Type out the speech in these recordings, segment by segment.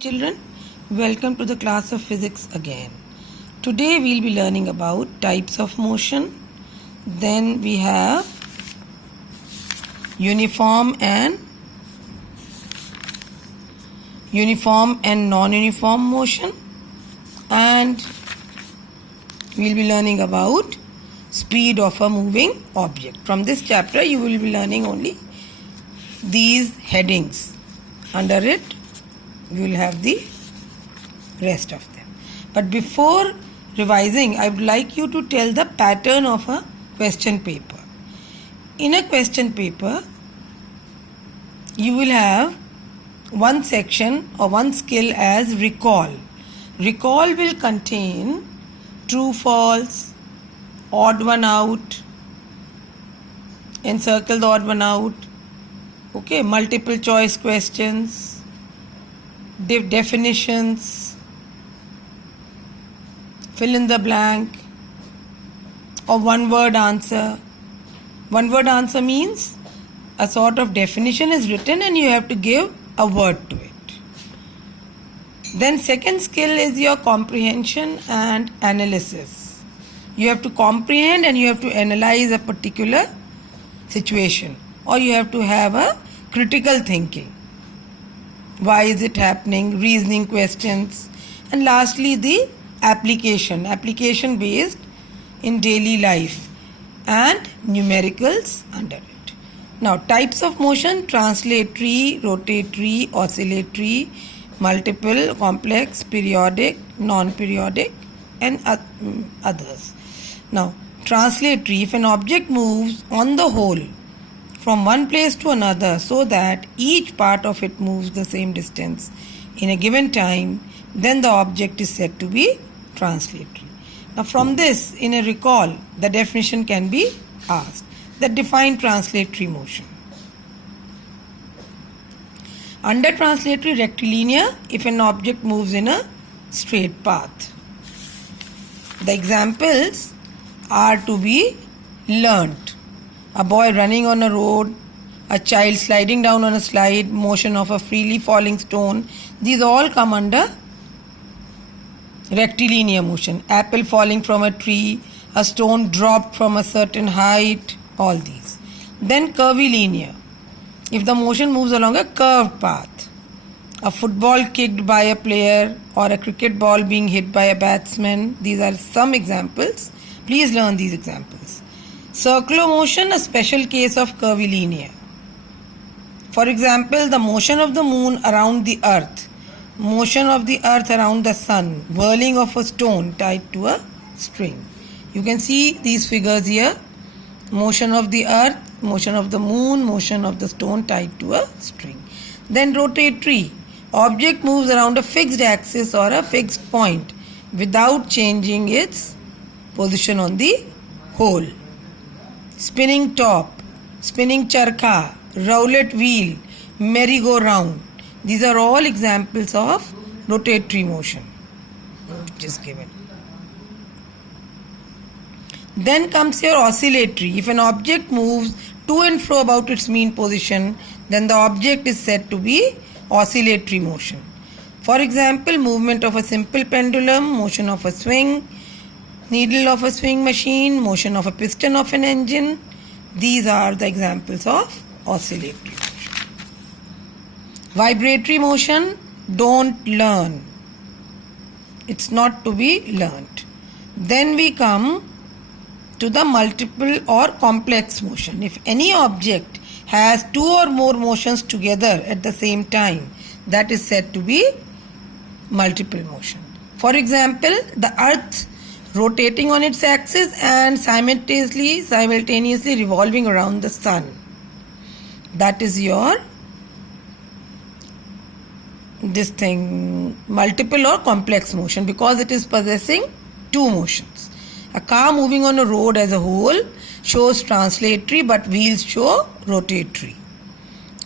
Children, welcome to the class of physics again. Today we'll be learning about types of motion. Then we have uniform and non-uniform motion, and we'll be learning about speed of a moving object. From this chapter you will be learning only these headings. Under it we will have the rest of them. But before revising, I would like you to tell the pattern of a question paper. In a question paper, you will have one section or one skill as recall. Recall will contain true, false, odd one out, encircle the odd one out, multiple choice questions, definitions, fill in the blank, or one word answer. One word answer means a sort of definition is written and you have to give a word to it. Then second skill is your comprehension and analysis. You have to comprehend and you have to analyze a particular situation, or you have to have a critical thinking. Why is it happening? Reasoning questions. And lastly, the application based in daily life, and numericals under it. Now, types of motion: translatory, rotatory, oscillatory, multiple, complex, periodic, non-periodic, and others. Now, translatory: if an object moves on the whole from one place to another so that each part of it moves the same distance in a given time, then the object is said to be translatory. Now from this, in a recall, the definition can be asked that define translatory motion. Under translatory, rectilinear, if an object moves in a straight path. The examples are to be learnt: a boy running on a road, a child sliding down on a slide, motion of a freely falling stone. These all come under rectilinear motion. Apple falling from a tree, a stone dropped from a certain height, all these. Then curvilinear, if the motion moves along a curved path. A football kicked by a player, or a cricket ball being hit by a batsman. These are some examples. Please learn these examples. Circular motion, a special case of curvilinear. For example, the motion of the moon around the earth, motion of the earth around the sun, whirling of a stone tied to a string. You can see these figures here: motion of the earth, motion of the moon, motion of the stone tied to a string. Then rotatory, object moves around a fixed axis or a fixed point without changing its position on the whole. Spinning top, spinning charkha, roulette wheel, merry-go-round. These are all examples of rotatory motion which is given. Then comes your oscillatory. If an object moves to and fro about its mean position, then the object is said to be oscillatory motion. For example, movement of a simple pendulum, motion of a swing, needle of a swing machine, motion of a piston of an engine. These are the examples of oscillatory motion. Vibratory motion, don't learn. It's not to be learnt. Then we come to the multiple or complex motion. If any object has two or more motions together at the same time, that is said to be multiple motion. For example, the earth rotating on its axis and simultaneously revolving around the sun. That is your multiple or complex motion, because it is possessing two motions. A car moving on a road as a whole shows translatory, but wheels show rotatory.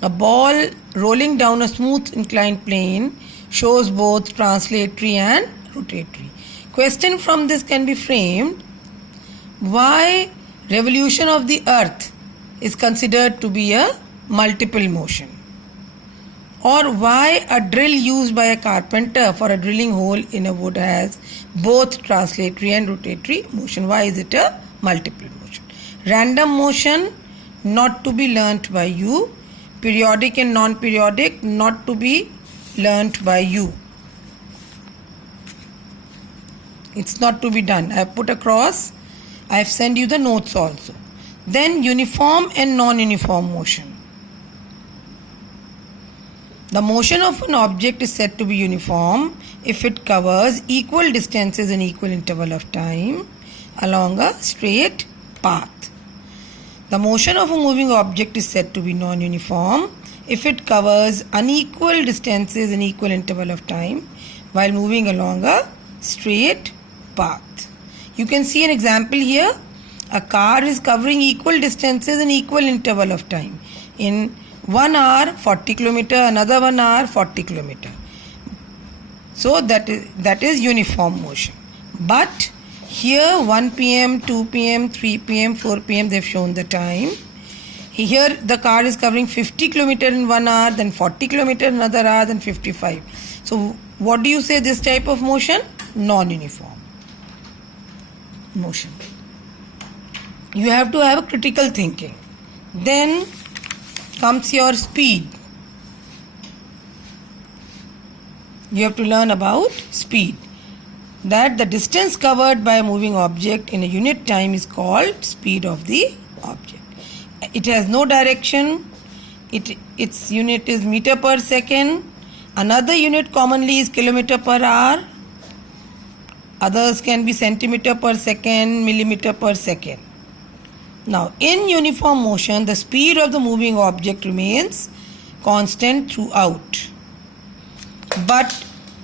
A ball rolling down a smooth inclined plane shows both translatory and rotatory. Question from this can be framed: why revolution of the earth is considered to be a multiple motion? Or why a drill used by a carpenter for a drilling hole in a wood has both translatory and rotatory motion? Why is it a multiple motion? Random motion, not to be learnt by you. Periodic and non-periodic, not to be learnt by you. It's not to be done. I have put across. I have sent you the notes also. Then uniform and non-uniform motion. The motion of an object is said to be uniform if it covers equal distances in equal interval of time along a straight path. The motion of a moving object is said to be non-uniform if it covers unequal distances in equal interval of time while moving along a straight path. You can see an example here. A car is covering equal distances in equal interval of time. In 1 hour 40 km, another 1 hour 40 km. So that is uniform motion. But here 1 pm, 2 pm, 3 pm, 4 pm they have shown the time. Here the car is covering 50 km in 1 hour, then 40 km in another hour, then 55. So what do you say this type of motion? Non-uniform motion. You have to have a critical thinking. Then comes your speed. You have to learn about speed. That the distance covered by a moving object in a unit time is called speed of the object. It has no direction. Its unit is meter per second. Another unit commonly is kilometer per hour. Others can be centimeter per second, millimeter per second. Now, in uniform motion, the speed of the moving object remains constant throughout. But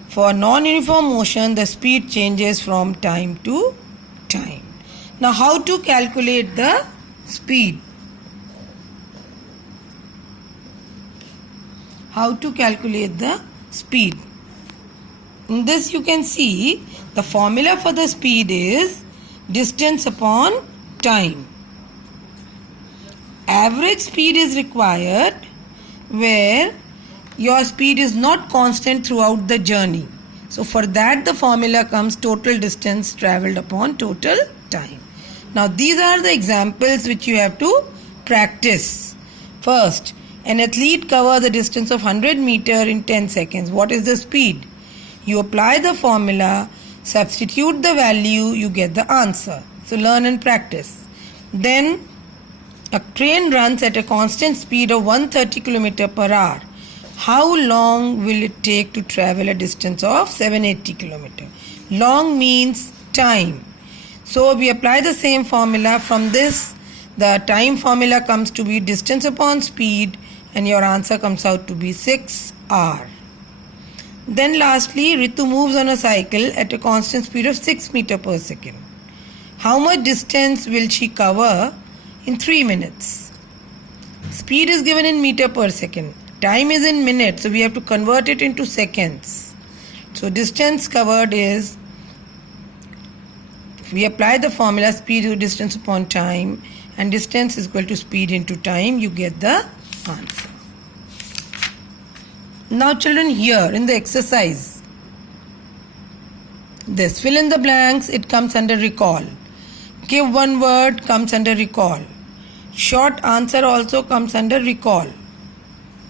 for non-uniform motion, the speed changes from time to time. Now, how to calculate the speed? How to calculate the speed? In this you can see the formula for the speed is distance upon time. Average speed is required where your speed is not constant throughout the journey. So for that the formula comes total distance travelled upon total time. Now these are the examples which you have to practice. First, an athlete covers the distance of 100 meter in 10 seconds. What is the speed? You apply the formula, substitute the value, you get the answer. So learn and practice. Then a train runs at a constant speed of 130 km per hour. How long will it take to travel a distance of 780 km? Long means time. So we apply the same formula. From this, the time formula comes to be distance upon speed and your answer comes out to be 6 hours. Then lastly, Ritu moves on a cycle at a constant speed of 6 meter per second. How much distance will she cover in 3 minutes? Speed is given in meter per second. Time is in minutes, so we have to convert it into seconds. So distance covered is, if we apply the formula speed is distance upon time and distance is equal to speed into time, you get the answer. Now children, here in the exercise, this fill in the blanks, it comes under recall. Give one word comes under recall. Short answer also comes under recall.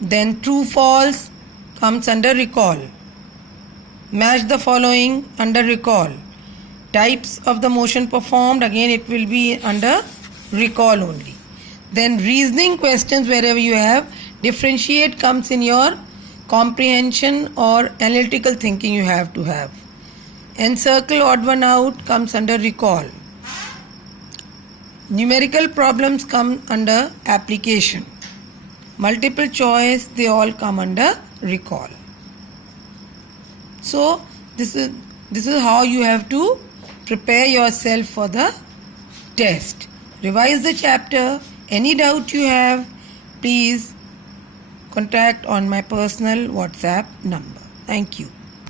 Then true false comes under recall. Match the following under recall. Types of the motion performed, again it will be under recall only. Then reasoning questions, wherever you have, differentiate comes in your comprehension or analytical thinking you have to have. Encircle odd one out comes under recall. Numerical problems come under application. Multiple choice, they all come under recall. So this is how you have to prepare yourself for the test. Revise the chapter. Any doubt you have, please contact on my personal WhatsApp number. Thank you.